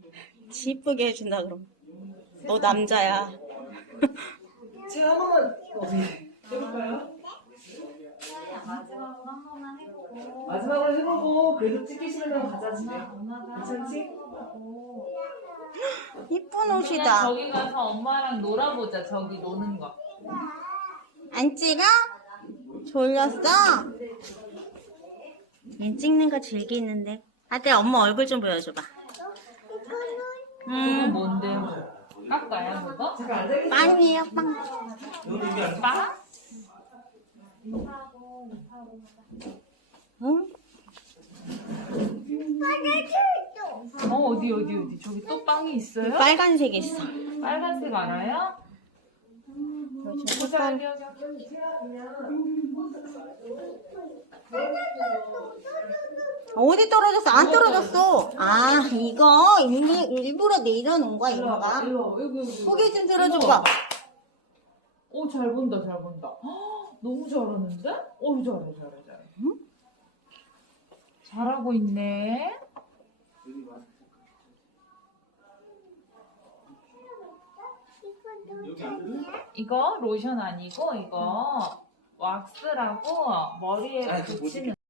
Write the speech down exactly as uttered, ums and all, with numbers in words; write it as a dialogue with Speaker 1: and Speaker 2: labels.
Speaker 1: 지 이쁘게 해준다 그럼. 너 남자야.
Speaker 2: 제가 한 번만 어떻게 해볼까요?
Speaker 3: 마지막으로 한 번만 해보고.
Speaker 2: 마지막으로 해보고 그래도 찍기 싫으면 가자 집에.
Speaker 3: 엄마가
Speaker 2: 괜찮지?
Speaker 3: 해보고.
Speaker 1: 이쁜
Speaker 4: 그냥
Speaker 1: 옷이다.
Speaker 4: 저기 가서 엄마랑 놀아보자. 저기 노는 거.
Speaker 1: 안 찍어? 졸렸어? 얘 찍는 거 즐기는데. 아들 엄마 얼굴 좀 보여줘봐.
Speaker 4: 그건
Speaker 1: 음,
Speaker 4: 뭔데? 깎아야 그거?
Speaker 2: 잠깐 앉아계세요.
Speaker 1: 빵이에요 빵.
Speaker 4: 빵?
Speaker 3: 인사하고 인사하고 하자.
Speaker 1: 응?
Speaker 4: 어 어디 어디 어디 저기 또 빵이 있어요?
Speaker 1: 빨간색 있어.
Speaker 4: 빨간색 알아요? 보자 여기 여기 여기.
Speaker 1: 어디 떨어졌어? 안 떨어졌어. 아 이거 일, 일부러 내려놓은 거야 이모가.
Speaker 4: 일로 여기 여기.
Speaker 1: 소개 좀 들어줘봐.
Speaker 4: 오잘 본다 잘 본다. 헉, 너무 잘하는데? 오 잘해 잘해 잘해.
Speaker 1: 응?
Speaker 4: 잘하고 있네. 이거 로션 아니고 이거 왁스라고 머리에
Speaker 2: 아, 그거
Speaker 4: 붙이는